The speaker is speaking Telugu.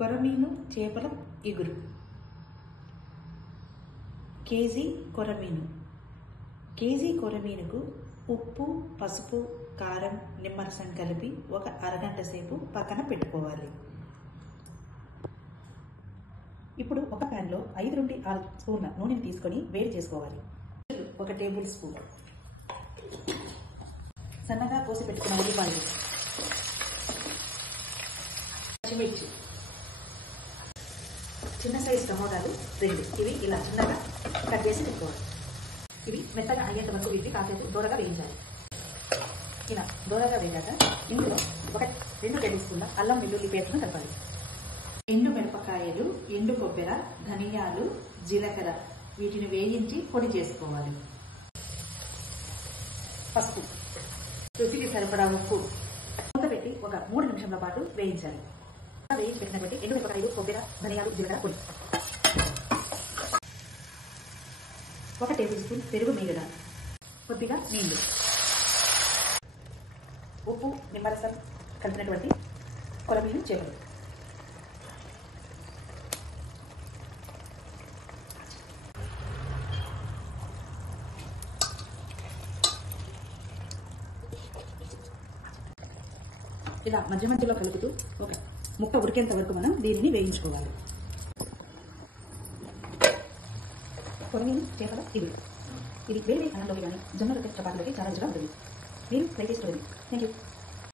కొరమీను చేపల ఇగురు. కేజీ కొరమీను. కేజీ కొరమీనుకు ఉప్పు, పసుపు, కారం, నిమ్మరసం కలిపి ఒక అరగంట సేపు పక్కన పెట్టుకోవాలి. ఇప్పుడు ఒక ప్యాన్లో 5 నుండి 6 స్పూన్ల నూనెని తీసుకొని వేడి చేసుకోవాలి. 1 టేబుల్ స్పూన్, సన్నగా కోసి పెట్టుకున్న ఉల్లిపాయలు, పచ్చిమిర్చి, చిన్న సైజు టమోటాలు 2, ఇవి ఇలా చిన్నగా కట్ చేసి పెట్టుకోవాలి. ఇవి మెత్తగా అయ్యేంత వరకు వీటిని కాసేపు దూరగా వేయించాలి. ఇలా దూరగా వేయాక ఇందులో 2 టేబుల్ స్పూన్ల అల్లం వెల్లుల్లి పేస్ట్ను కలపాలి. ఎండు మిరపకాయలు, ఎండు కొబ్బరి, ధనియాలు, జీలకర్ర వీటిని వేయించి పొడి చేసుకోవాలి. పసుపు, రుచికి సరిపడా ఉప్పు, మూత పెట్టి ఒక 3 నిమిషాల పాటు వేయించాలి. వేయించి పెట్టినటువంటి ఎండు మిరపకాయలు, కొబ్బరి, ధనియాలు, జీలకర్ర పొడి, 1 టేబుల్ స్పూన్ పెరుగు మీగడ, కొద్దిగా నీళ్లు, ఉప్పు, నిమ్మరసం కలిపినటువంటి కొరమీను చేపలు. ఇలా మధ్య మధ్యలో కలుపుతూ ఒక ముక్క ఉడికేంత వరకు మనం దీనిని వేయించుకోవాలి. కొరమీను చేపల ఇగురు. ఇది వేడి అన్నంలోకి కానీ జొన్న రొట్టె చపాతీలోకి చాలా రుచిగా ఉంటుంది. మీరు ట్రై చేసుకోండి. Thank you.